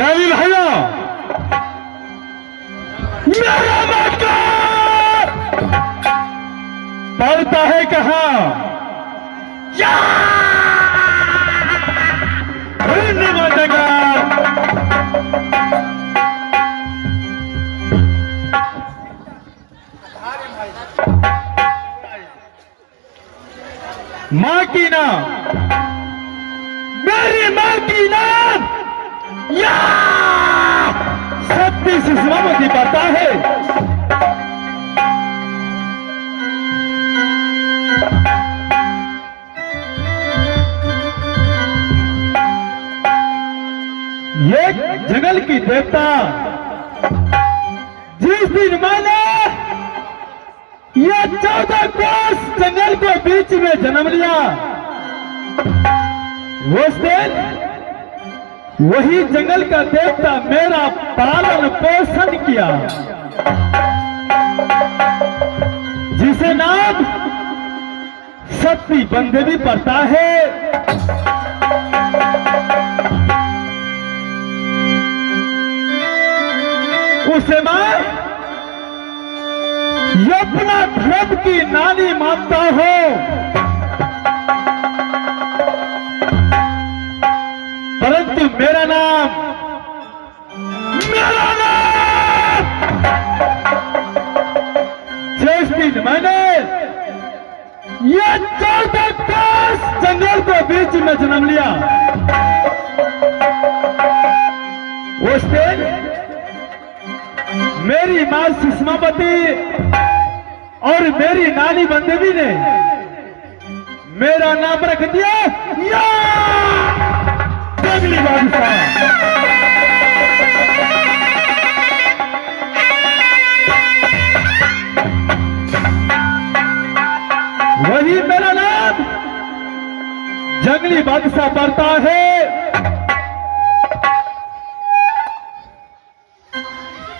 प्यारी भैया, मेरा मक्का पड़ता है कहाँ? माँ की नाम, मेरी माँ की नाम या सत्य सुषमावती पड़ता है। ये जंगल की देवता, जिस दिन मैंने यह 14 कोस जंगल के बीच में जन्म लिया, उस दिन वही जंगल का देवता मेरा पालन पोषण किया, जिसे नाम सती बंदे भी पड़ता है। उसे मैं अपना धर्म की नानी मानता हूं, परंतु मेरा नाम जिस दिन मैंने ये 14 कोस जंगल के बीच में जन्म लिया, उस दिन मेरी मां सुषमावती और मेरी नानी बंदेवी ने मेरा नाम रख दिया या जंगली बादशाह। वही मेरा नाम जंगली बादशाह पड़ता है।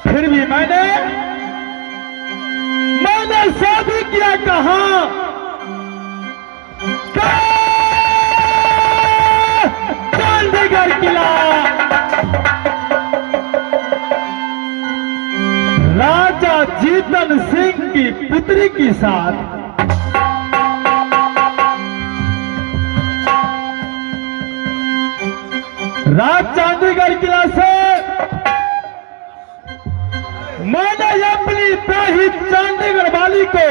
फिर भी मैंने शादी किया कहां? चंडीगढ़ किला, राजा जीतन सिंह की पुत्री के साथ। राज चंडीगढ़ किला से मैंने अपनी दाही चंडीगढ़ वाली को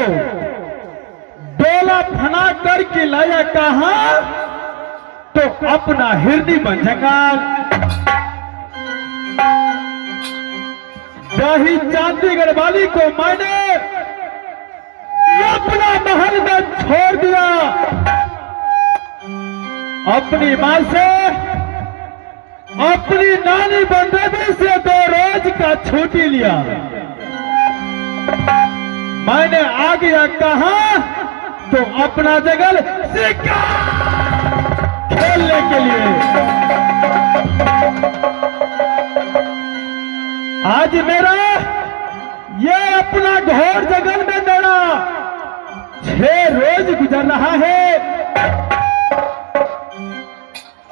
डोला फना करके लाया कहां? तो अपना हृदय बन जंगल। दाही चंडीगढ़ वाली को मैंने अपना महल में छोड़ दिया, अपनी मां से अपनी नानी बंदेवी से 2 रोज का छुट्टी लिया। मैंने आ गया कहां? तो अपना जंगल शिकार खेलने के लिए। आज मेरा ये अपना घोर जंगल में मेरा 6 रोज गुजर रहा है।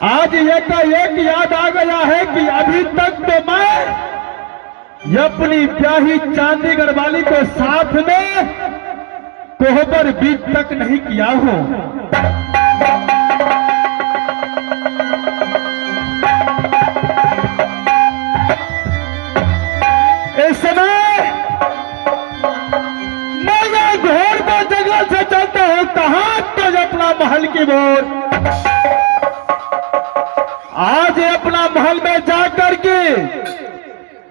आज एक याद आ गया है कि अभी तक तो मैं अपनी ब्याही चंडीगढ़ वाली को साथ में कोहबर बीच तक नहीं किया हूं। इस समय मैं घोर को जंगल से चलता हूं कहां? तो अपना महल की ओर। आज अपना महल में जाकर के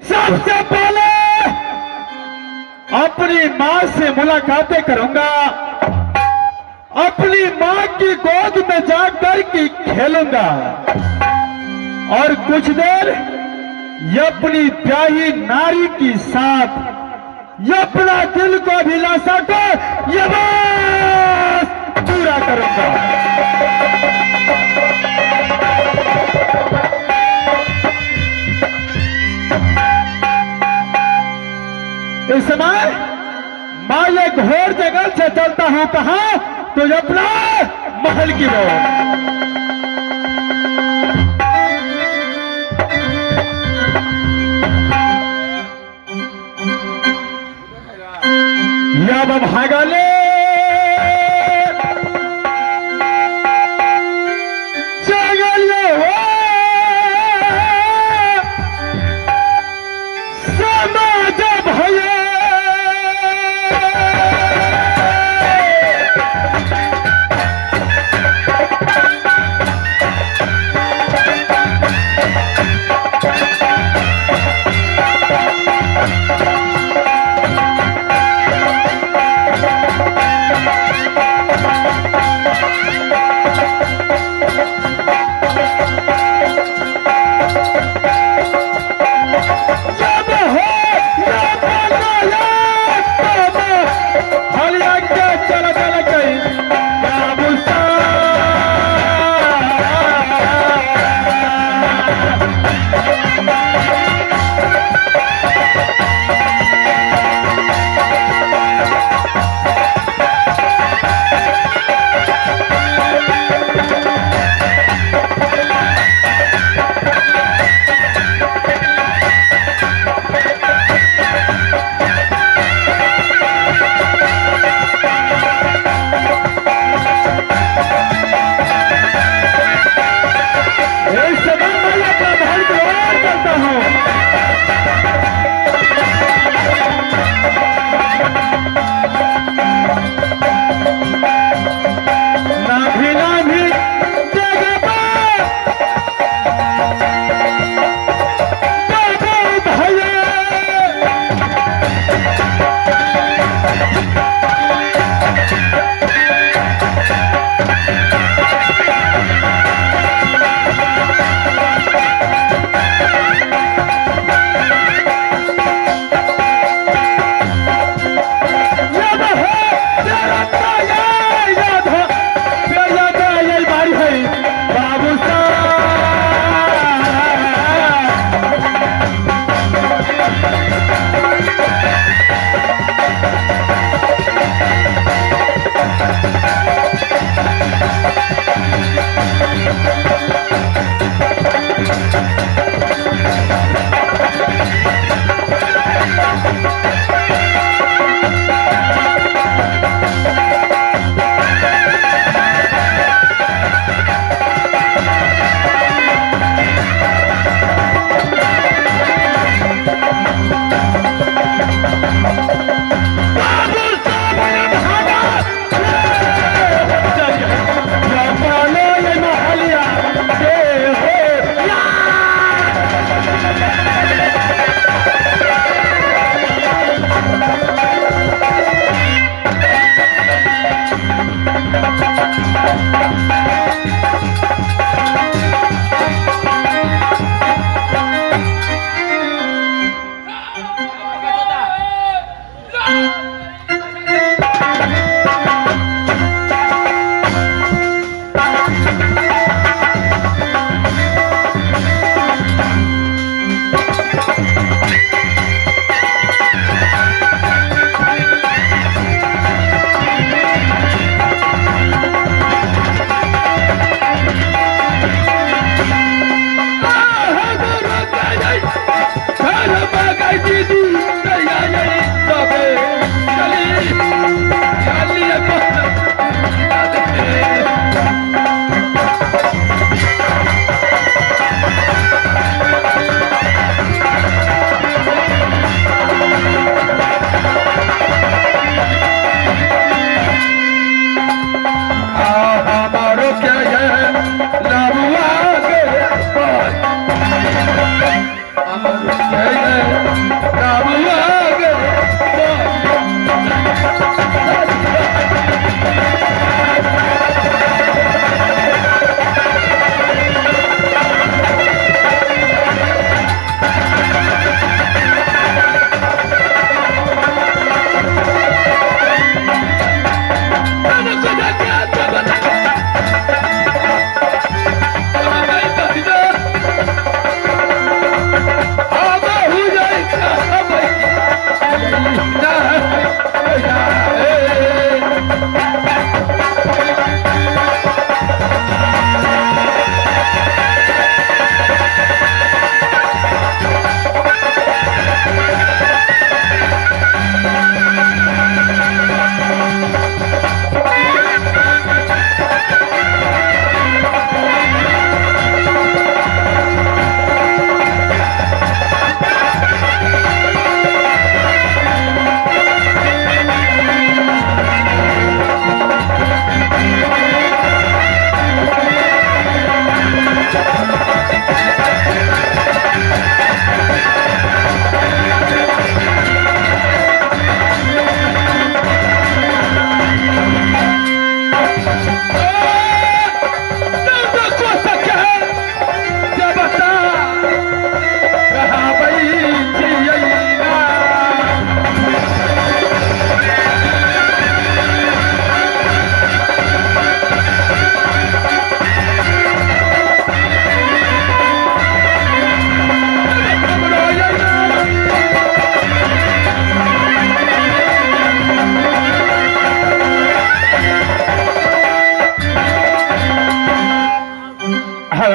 सबसे पहले अपनी मां से मुलाकातें करूंगा, अपनी मां की गोद में जाकर के खेलूंगा और कुछ देर अपनी ब्याही नारी के साथ अपना दिल को अभिलाषा को पूरा करूंगा। इस समय मैं ये घोर जंगल से चलता हूं कहां? तो अपना महल की ओर। भागले जगले हो समाज भये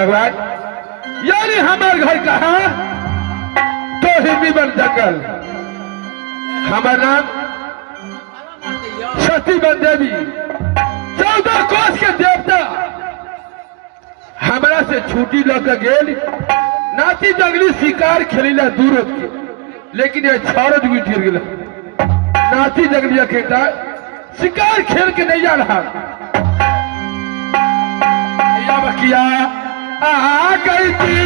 भगवान यानी हमार घर कहा तो हिंदी बन जंगल। हमार नाम सती बन देवी 14 कोस के देवता हमरा से छुट्टी लग गेल नाती जंगली शिकार खेलीला दूर के, लेकिन ये छौरत भी गिर गया। नाती जंगलिया खेता शिकार खेल के नहीं जा रहा। बकिया आ गई थी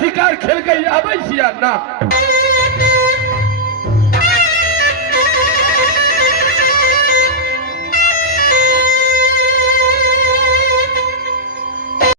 शिकार खेल के आबै छिया ना।